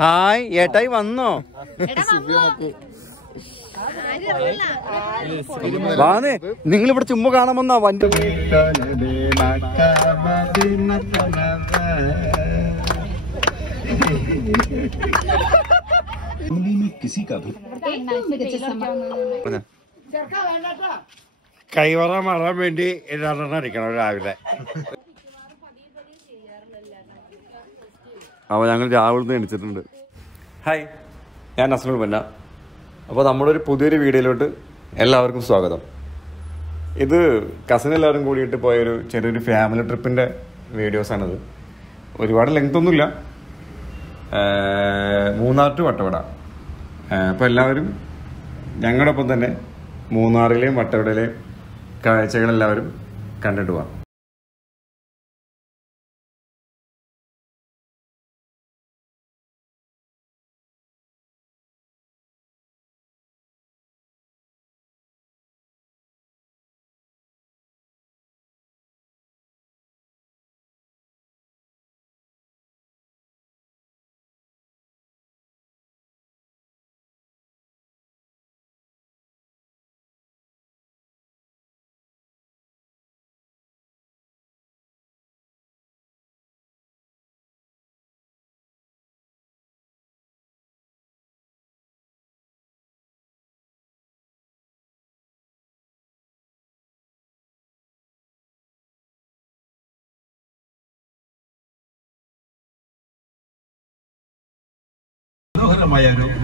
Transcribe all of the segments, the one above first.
Hi ഏട്ടായി വന്നോ? വാന്നേ, നിങ്ങൾ ഇവിടെ ചുമ്മാ കാണാൻ വന്നാ വണ്ടി. കൈവറ മാറാൻ വേണ്ടി എല്ലാവരും അടിക്കണം രാവിലെ. അപ്പോൾ ഞങ്ങൾ രാവിലെ എണിച്ചിട്ടുണ്ട്. ഹായ്, ഞാൻ നസ്രുൽ പന്ന. അപ്പോൾ നമ്മുടെ ഒരു പുതിയൊരു വീഡിയോയിലോട്ട് എല്ലാവർക്കും സ്വാഗതം. ഇത് കസിൻ എല്ലാവരും കൂടിയിട്ട് പോയൊരു ചെറിയൊരു ഫാമിലി ട്രിപ്പിൻ്റെ വീഡിയോസാണിത്. ഒരുപാട് ലെങ്ത് ഒന്നുമില്ല. മൂന്നാർ ടു വട്ടവട. അപ്പോൾ എല്ലാവരും ഞങ്ങളുടെ ഒപ്പം തന്നെ മൂന്നാറിലെയും വട്ടവടയിലെയും കാഴ്ചകളെല്ലാവരും കണ്ടിട്ട് പോവാം.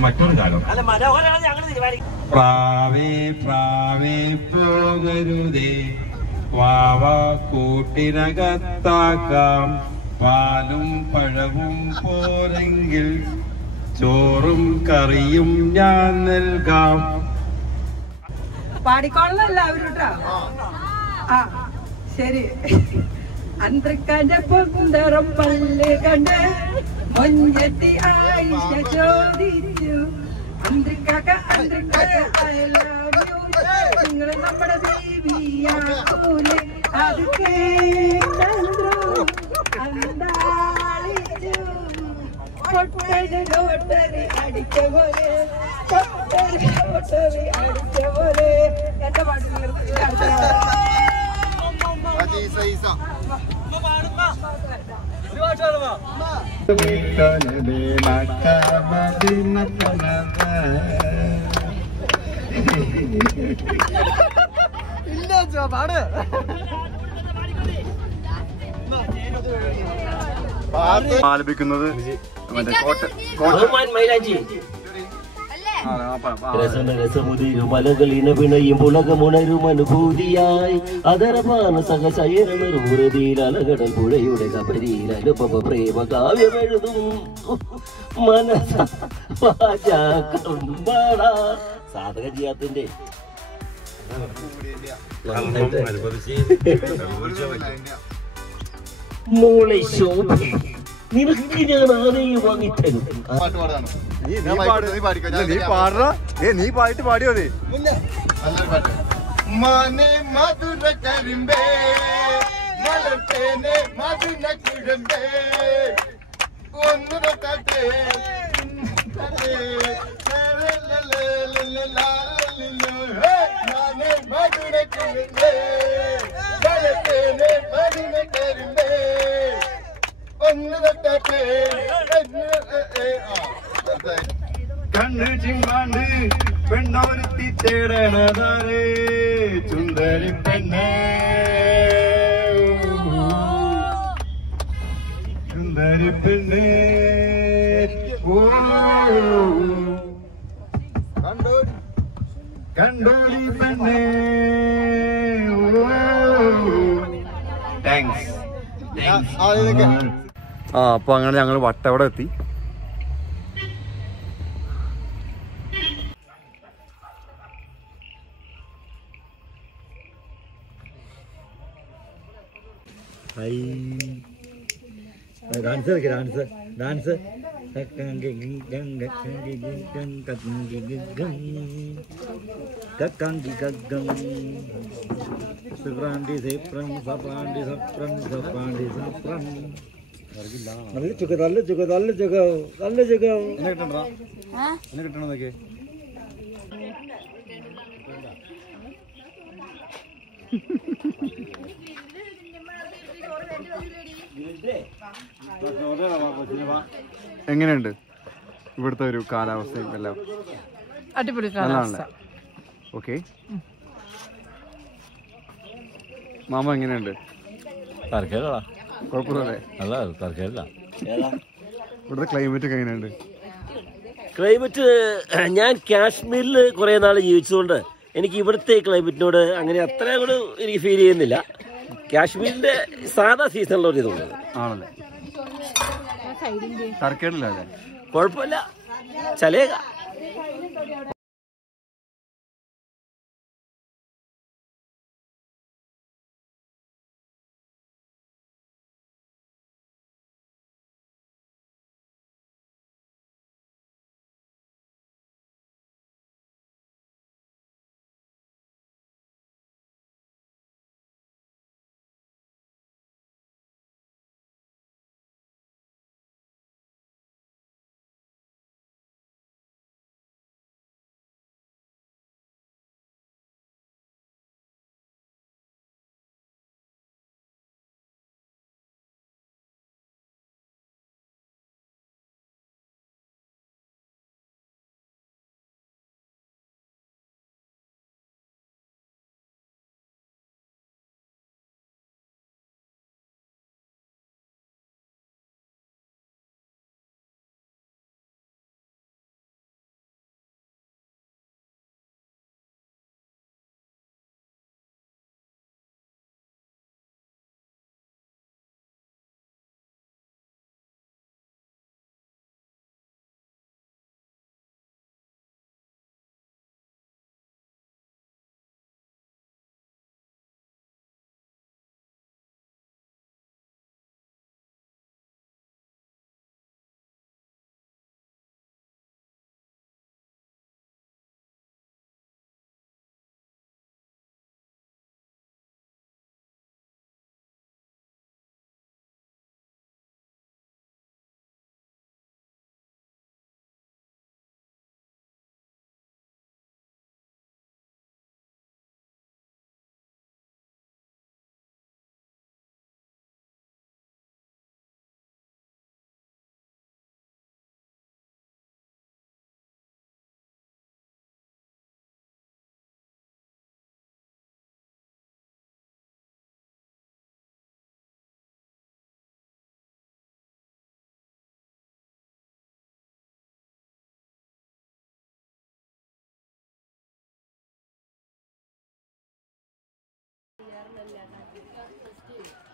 മറ്റൊരു കാലം. പ്രാവേ പ്രാവേ പോകരുതേ, വാവ കൂട്ടിനകത്താക്കാം. പാലും പഴവും പോരെങ്കിൽ ചോറും കറിയും ഞാൻ നൽകാം. പാടിക്കോളണം എല്ലാവരും കേട്ടോ. ആ ശരി. അന്ത്രക്കാന്റെ പൊന്തറം പല്ല് കണ്ട് മൊഞ്ചത്തി ആയിഷ ചോദിച്ചു, അന്ത്രക്കാക്ക അന്ത്രക്കാക്ക ഐ ലവ് യു, നിങ്ങൾ നമ്മുടെ ബേബിയാകൂലെ. അത് കേട്ടു അന്താളിച്ചു, പൊട്ടന് ലോട്ടറി അടിച്ച പോലെ, പൊട്ടന് ലോട്ടറി അടിച്ച പോലെ. എന്റെ പാട്ട് ആലപിക്കുന്നത് മലകളിന പിണയും പുളകമുണരും അനുഭൂതിയായി അതരപാന സഹശയനൂറുതിയിൽ അലകടൽ പുഴയുടെ കബരിയിൽ അനുപമ പ്രേമ കാവ്യമെഴുതും മനസ്സാ സാധക ചെയ്യാത്തിന്റെ മോളെ ശോഭ നിനക്ക് ഞാൻ ആരെയും വാങ്ങിത്തരും. നീ പാടിട്ട് പാടിയോ? മാനെ മധുര കരിമ്പേ മലർത്തേനെ മധുര കിഴമ്പേ ഒന്ന് തൊട്ടേ മാനെ മധുര കിഴമ്പേ മലർത്തേനെ മധുര കരിമ്പേ ഒന്ന് തൊട്ടേ. കണ്ണ് ചിമ്മാണ്ട് പെണ്ണൊരുത്തി തേടണതാരേ ചുന്ദരി പെണ്ണേ, സുന്ദരി പെണ്ണേ. കണ്ടോടി പെണ്ണേ. താങ്ക്സ്. അപ്പൊ അങ്ങനെ ഞങ്ങൾ വട്ടവട എത്തി. ഡാൻസ് ഡാൻസ് ഡാൻസ് നല്ല ചുക്ക നല്ല ചുക്ക നല്ല ചുക്ക നല്ല ചുക്ക എന്നെ കിട്ടണ്ടാ എന്നെ കിട്ടണമെന്നൊക്കെ എങ്ങനെയുണ്ട് ഇവിടുത്തെ ഒരു കാലാവസ്ഥയും എല്ലാം? അടിപൊളി കാലാവസ്ഥ. ഓക്കെ, മാമ എങ്ങനെയുണ്ട്? കുഴപ്പമില്ലേ? ഇവിടുത്തെ ക്ലൈമറ്റ് ഒക്കെ എങ്ങനെയുണ്ട്? ക്ലൈമറ്റ് ഞാൻ കാശ്മീരിൽ കുറെ നാൾ ജീവിച്ചതുകൊണ്ട് എനിക്ക് ഇവിടുത്തെ ക്ലൈമറ്റിനോട് അങ്ങനെ അത്ര കൂടെ എനിക്ക് ഫീൽ ചെയ്യുന്നില്ല. കാശ്മീരിന്റെ സാധാ സീസണിലുള്ള ഒരു ഇതുള്ളത് ആണല്ലേ? തർക്കേടില്ലേ? കുഴപ്പമില്ല, ചലേക.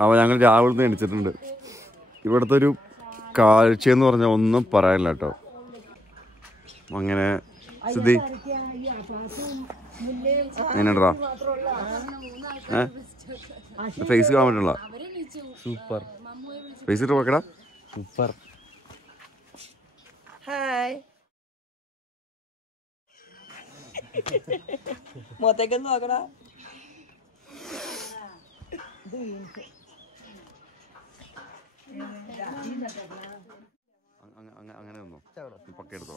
അപ്പോൾ ഞങ്ങൾ രാവിലെ നിന്ന് എണിച്ചിട്ടുണ്ട്. ഇവിടുത്തെ ഒരു കാഴ്ചയെന്ന് പറഞ്ഞാൽ ഒന്നും പറയാനില്ല കേട്ടോ. അങ്ങനെ സ്ഥിതി എങ്ങനെയാ? ഫേസ് കാണാൻ പറ്റുള്ള സൂപ്പർ ഫേസ് ഇട്ട് നോക്കടാ. സൂപ്പർ. ഹായ്, മുഖത്തേക്കൊന്ന് നോക്കടാ. അങ്ങനെ ഒന്നോ പക്ക എടുത്തോ.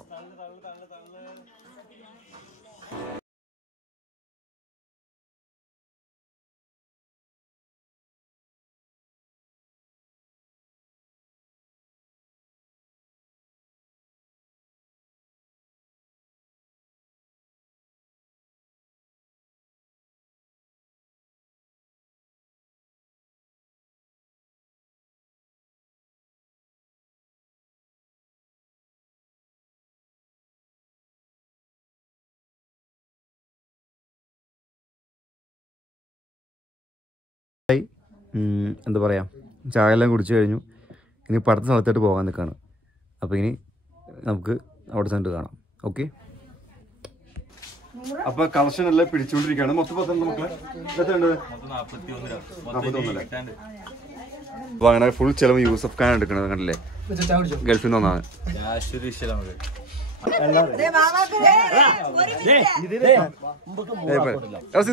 എന്താ പറയുക, ചായ എല്ലാം കുടിച്ചു കഴിഞ്ഞു. ഇനി അടുത്ത സ്ഥലത്തോട്ട് പോകാൻ നിൽക്കുകയാണ്. അപ്പോൾ ഇനി നമുക്ക് അവിടെ ചെന്നിട്ട് കാണാം. ഓക്കെ, അപ്പോൾ കളക്ഷൻ എല്ലാം പിടിച്ചുകൊണ്ടിരിക്കുകയാണ്. മൊത്തം 10 മക്കളെ എത്രയുണ്ട്? 41. അപ്പോൾ അങ്ങനെ ഫുൾ ചിലവ് യൂസഫ് ഖാൻ എടുക്കണത് കണ്ടില്ലേ? ഗൾഫിൽ നിന്ന് വന്നാണ്.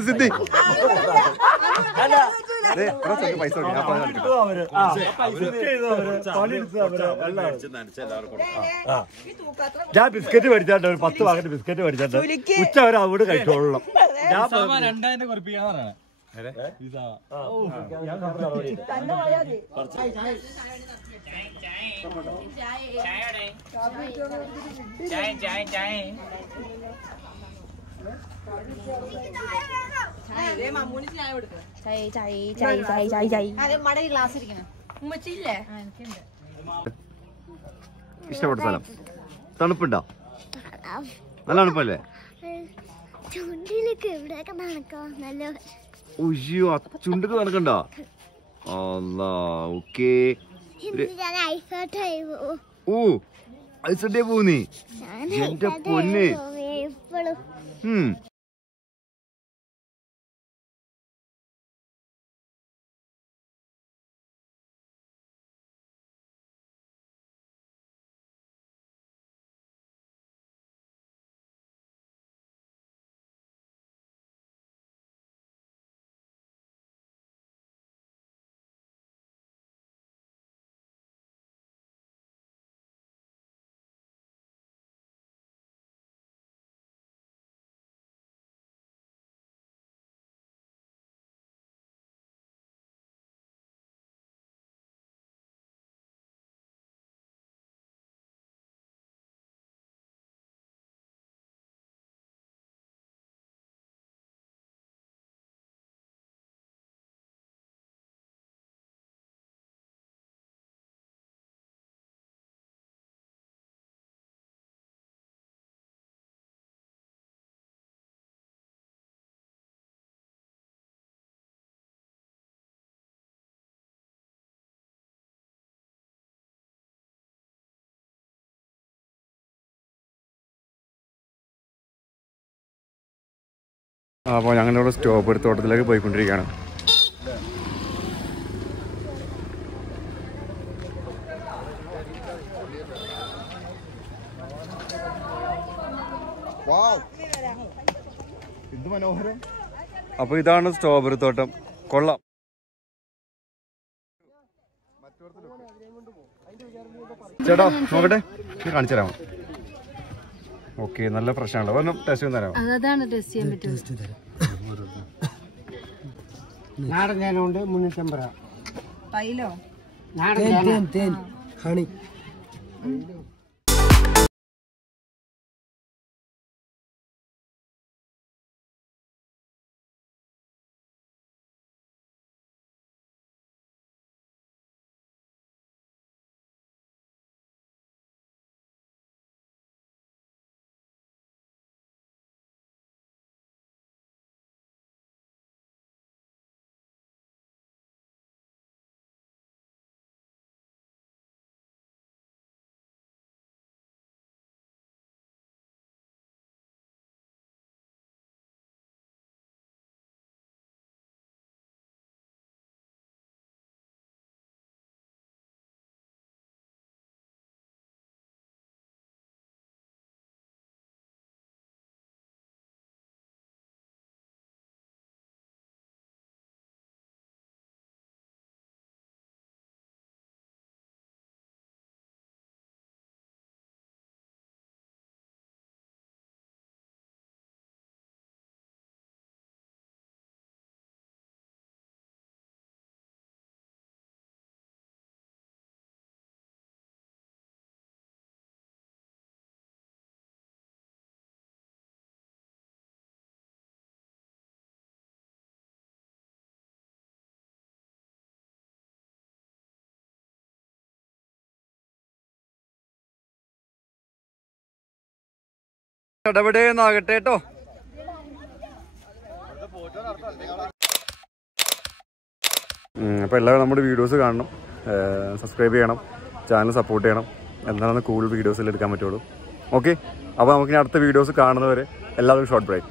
സിദ്ധി പൈസ ഞാൻ ബിസ്ക്കറ്റ് മേടിച്ചാണ്ട് ഒരു 10 പാക്കറ്റ് ബിസ്ക്കറ്റ് മേടിച്ചാണ്ട് ഉച്ച വരെ അവിടെ കഴിച്ചോളാം. ഞാൻ 2000 കുറപ്പിക്കാന്ന് ഇഷ്ടപ്പെട്ട സ്ഥലം തണുപ്പുണ്ടോ? നല്ല തണുപ്പല്ലേ? ചുണ്ടൊക്കെ നടക്കണ്ടോ? ഓക്കേ. ഓ ഐസഡേ പോന്നീ എന്റെ പൊന്ന്. അപ്പോൾ ഞങ്ങളിവിടെ സ്ട്രോബെറി തോട്ടത്തിലേക്ക് പോയിക്കൊണ്ടിരിക്കുകയാണ്. അപ്പോൾ ഇതാണ് സ്ട്രോബെറി തോട്ടം. കൊള്ളാം. ചേട്ടാ നോക്കട്ടെ, കാണിച്ചു തരാമോ? ഓക്കെ, നല്ല ഫ്രഷ് ആണല്ലോ. ഒന്നും ടേസ്റ്റ് തരാമോ? അതാണ് ടെസ്റ്റ് ചെയ്യാൻ പറ്റും. നാടൻ തേനുണ്ട് 350 രൂപ. പൈലോ നാടൻ തേൻ ഹണി. ഇടപെടേന്നാകട്ടെ കേട്ടോ. അപ്പോൾ എല്ലാവരും നമ്മുടെ വീഡിയോസ് കാണണം, സബ്സ്ക്രൈബ് ചെയ്യണം, ചാനൽ സപ്പോർട്ട് ചെയ്യണം. എന്നാലാണ് കൂടുതൽ വീഡിയോസിൽ എടുക്കാൻ പറ്റുള്ളൂ. ഓക്കെ, അപ്പോൾ നമുക്കിനി അടുത്ത വീഡിയോസ് കാണുന്നവരെ എല്ലാവർക്കും ഷോർട്ട് ബ്രേക്ക്.